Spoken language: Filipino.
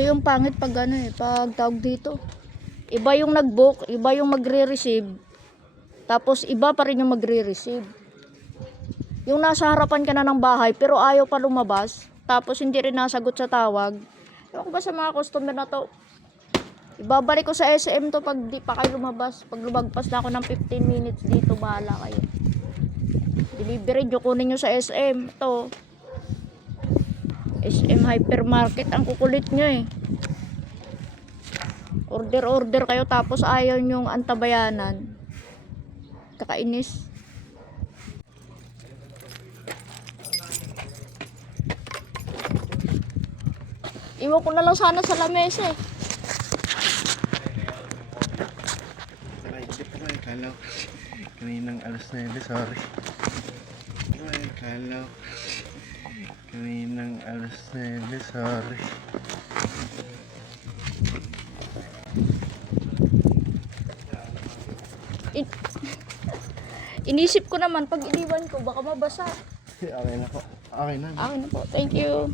Ito yung pangit pag ano eh, pag tawag dito. Iba yung nag-book, iba yung magre-receive. Tapos iba pa rin yung magre-receive. Yung nasa harapan ka na ng bahay pero ayaw pa lumabas. Tapos hindi rin nasagot sa tawag. Ewan ko ba sa mga customer na to. Ibabalik ko sa SM to pag di pa kayo lumabas. Pag lumagpas na ako ng 15 minutes dito, bahala kayo. Delivery nyo, kunin nyo sa SM. Ito. SM Hypermarket. Ang kukulit nyo eh. Order kayo tapos ayaw nyong antabayanan. Kakainis. Iwan ko na lang sana sa lamesa eh. Hindi po kayo kalaw. Kaninang alas 9, sorry. Kalaw. Kaninang alas 9, sorry. Inisip ko naman pag iniwan ko baka mabasa. Okay na po. Okay na. Okay na po. Thank you.